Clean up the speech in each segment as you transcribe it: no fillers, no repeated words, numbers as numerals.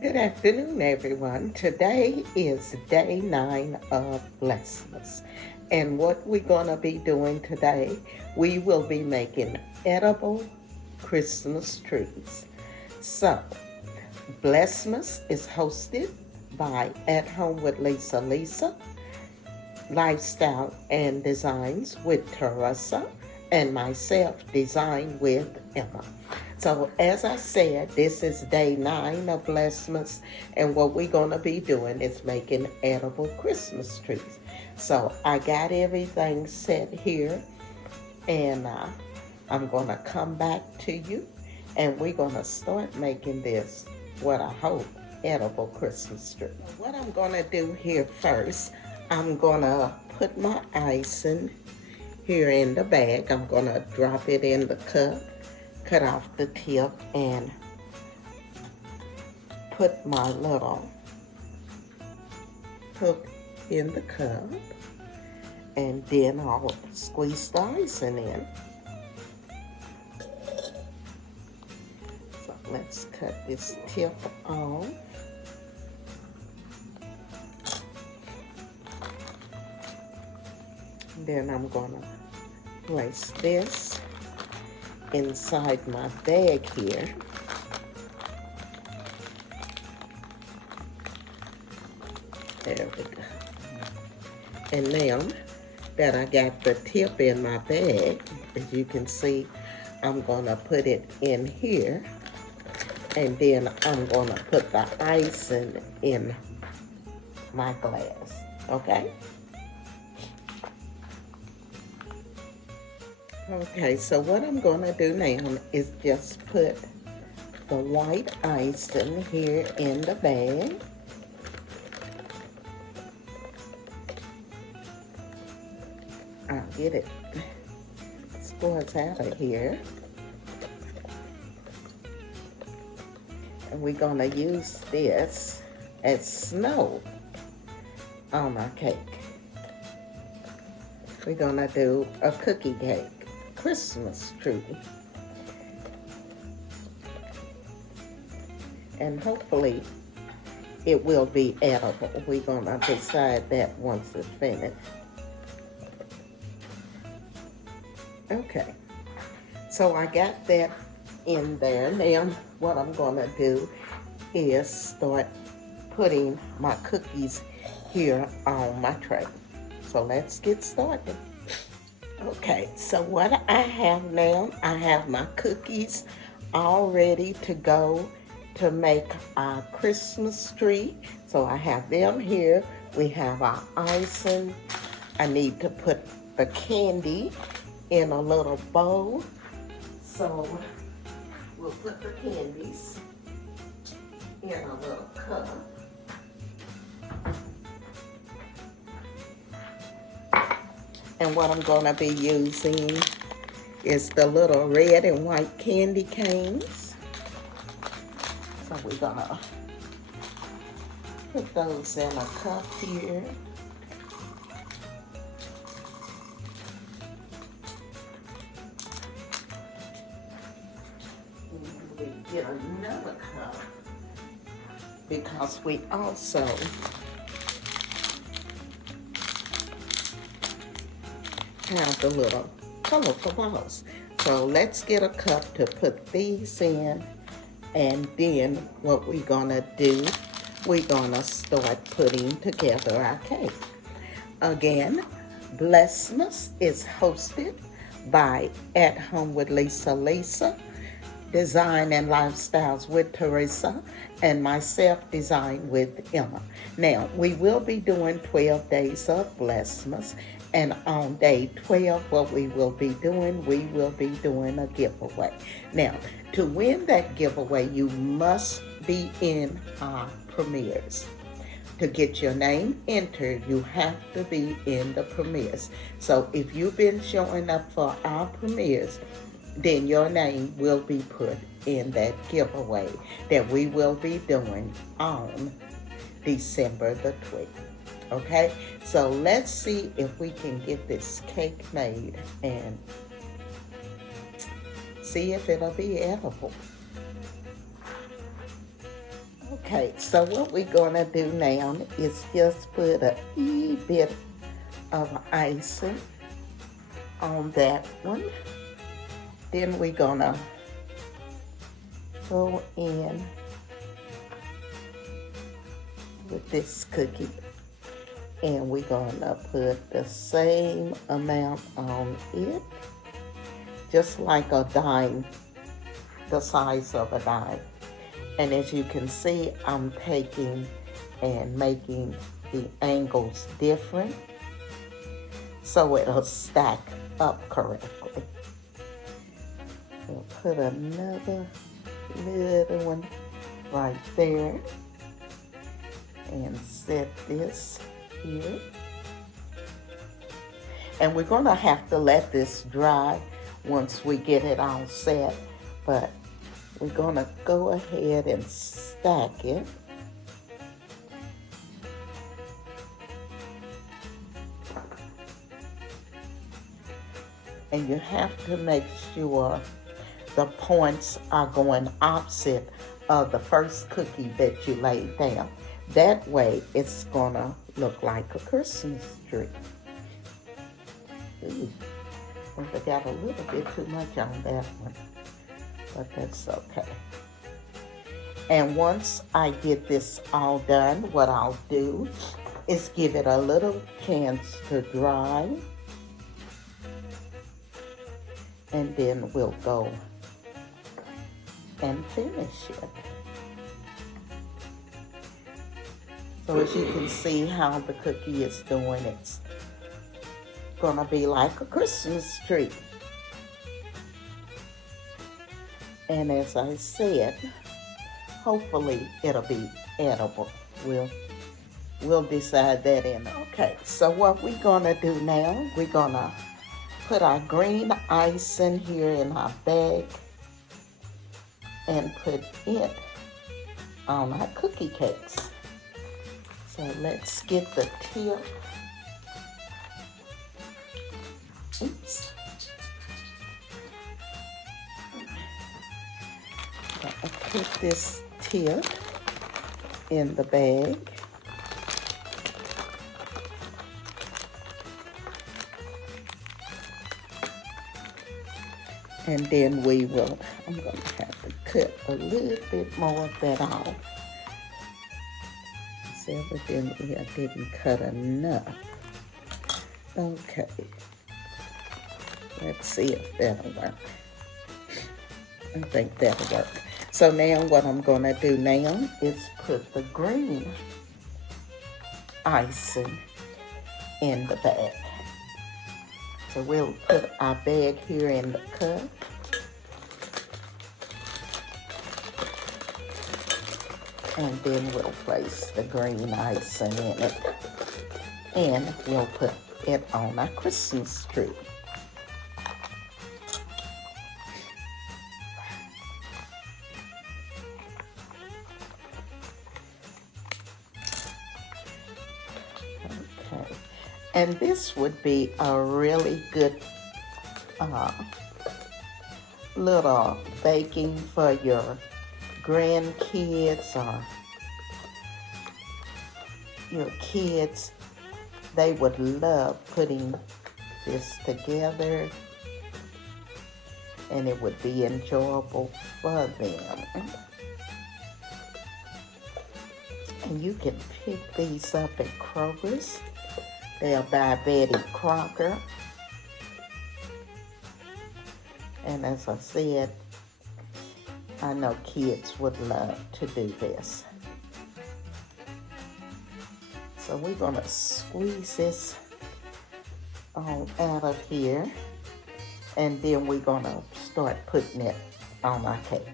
Good afternoon, everyone. Today is day 9 of Blessedmas. And what we're going to be doing today, we will be making edible Christmas trees. So, Blessedmas is hosted by At Home with Lisa, Lifestyle and Designs with Teresa, and myself, Design with Emma. So as I said, this is day 9 of Blessedmas, and what we're going to be doing is making edible Christmas trees. So I got everything set here, and I'm going to come back to you, and we're going to start making this, what I hope, edible Christmas tree. What I'm going to do here first, I'm going to put my icing here in the bag. I'm going to drop it in the cup, cut off the tip, and put my little hook in the cup, and then I'll squeeze the icing in. So let's cut this tip off. Then I'm gonna place this inside my bag here. There we go. And now that I got the tip in my bag, as you can see, I'm gonna put it in here, and then I'm gonna put the icing in my glass, okay? Okay, so what I'm gonna do now is just put the white icing here in the bag. I'll get it squirts out of here. And we're gonna use this as snow on our cake. We're gonna do a cookie cake Christmas tree. And hopefully it will be edible. We're gonna decide that once it's finished. Okay, so I got that in there. Now what I'm gonna do is start putting my cookies here on my tray. So let's get started. Okay, so what I have now, I have my cookies all ready to go to make our Christmas tree. So I have them here. We have our icing. I need to put the candy in a little bowl. So we'll put the candies in a little cup. And what I'm gonna be using is the little red and white candy canes. So we're gonna put those in a cup here. And we get another cup because we also have the little colorful balls. So let's get a cup to put these in, and then what we're gonna do, we're gonna start putting together our cake. Again, Blessedmas is hosted by At Home with Lisa, Design and Lifestyles with Teresa, and myself, Design with Emma. Now, we will be doing 12 days of Blessedmas, and on day 12, what we will be doing a giveaway. Now, to win that giveaway, you must be in our premieres. To get your name entered, you have to be in the premieres. So if you've been showing up for our premieres, then your name will be put in that giveaway that we will be doing on December the 12th. Okay, so let's see if we can get this cake made and see if it'll be edible. Okay, so what we're gonna do now is just put a wee bit of icing on that one. Then we're gonna go in with this cookie, and we're gonna put the same amount on it, just like a dime, the size of a dime. And as you can see, I'm taking and making the angles different so it'll stack up correctly. We'll put another little one right there and set this here. And we're gonna have to let this dry once we get it all set, but we're gonna go ahead and stack it. And you have to make sure the points are going opposite of the first cookie that you laid down. That way it's gonna look like a Christmas tree. Ooh, I think I got a little bit too much on that one, but that's okay. And once I get this all done, what I'll do is give it a little chance to dry, and then we'll go and finish it. So as you can see how the cookie is doing, it's gonna be like a Christmas tree. And as I said, hopefully it'll be edible. We'll decide that in. Okay, so what we're gonna do now, we're gonna put our green icing here in our bag and put it on our cookie cakes. So let's get the tip. Oops. I'll put this tip in the bag. And then I'm going to have to cut a little bit more of that off. See, evidently I didn't cut enough. Okay. Let's see if that'll work. I think that'll work. So now what I'm going to do now is put the green icing in the bag. So we'll put our bag here in the cup. And then we'll place the green icing in it. And we'll put it on our Christmas tree. Okay. And this would be a really good little baking for your grandkids or your kids. They would love putting this together, and it would be enjoyable for them. And you can pick these up at Kroger's. They'll buy Betty Crocker. And as I said, I know kids would love to do this. So we're gonna squeeze this all out of here, and then we're gonna start putting it on our cake.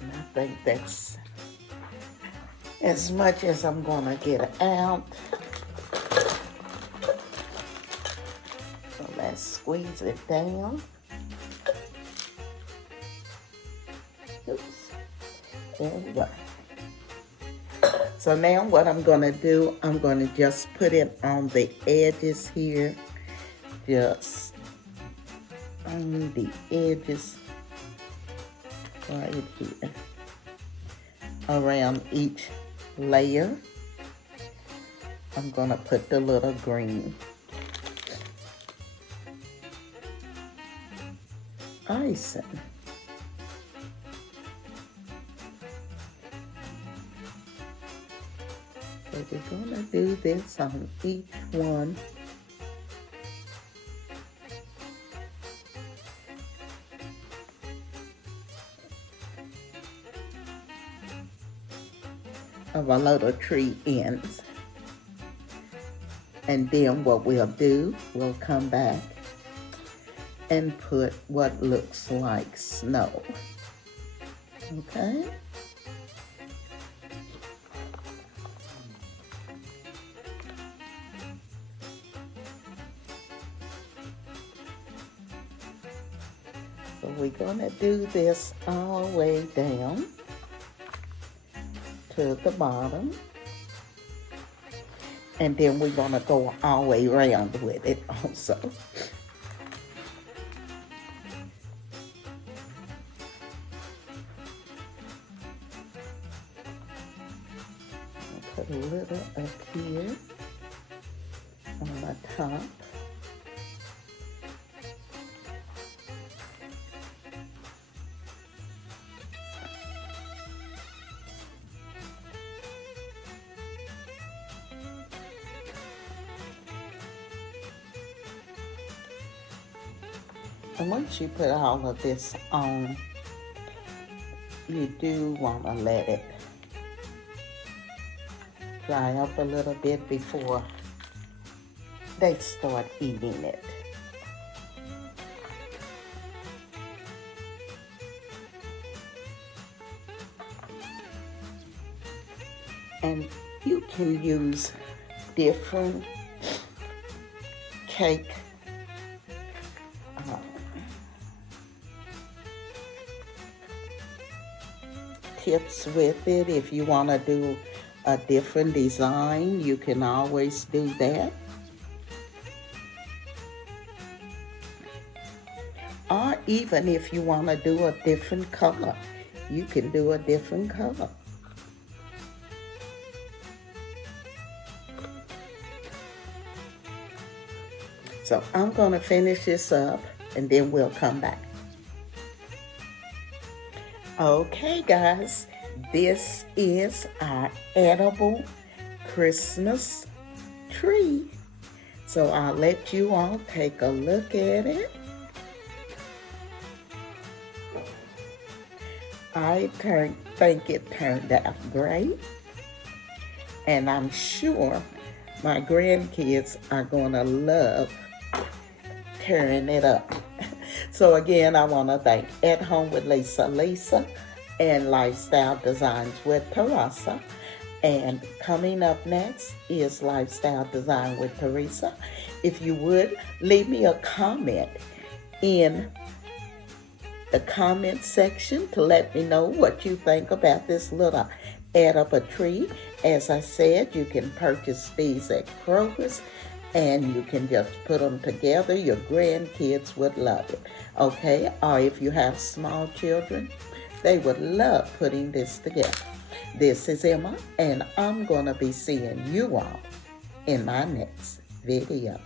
And I think that's as much as I'm gonna get out. So let's squeeze it down. Oops, there we go. So now what I'm gonna do, I'm gonna just put it on the edges here, just on the edges. right here around each layer. I'm gonna put the little green icing. So we're gonna do this on each one. Of our little tree ends. And then what we'll do, we'll come back and put what looks like snow. Okay? So we're gonna do this all the way down to the bottom. And then we're gonna go all the way around with it also. I'll put a little up here on the top. And once you put all of this on, you do want to let it dry up a little bit before they start eating it. And you can use different cake tips with it. If you want to do a different design, you can always do that. Or even if you want to do a different color, you can do a different color. So I'm going to finish this up and then we'll come back. Okay, guys, this is our edible Christmas tree. So I'll let you all take a look at it. I think it turned out great. And I'm sure my grandkids are going to love tearing it up. So again, I want to thank At Home with Lisa and Lifestyle Designs with Teresa. And coming up next is Lifestyle Design with Teresa. If you would, leave me a comment in the comment section to let me know what you think about this little edible tree. As I said, you can purchase these at Kroger's and you can just put them together. Your grandkids would love it. Okay, or if you have small children, they would love putting this together. This is Emma, and I'm going to be seeing you all in my next video.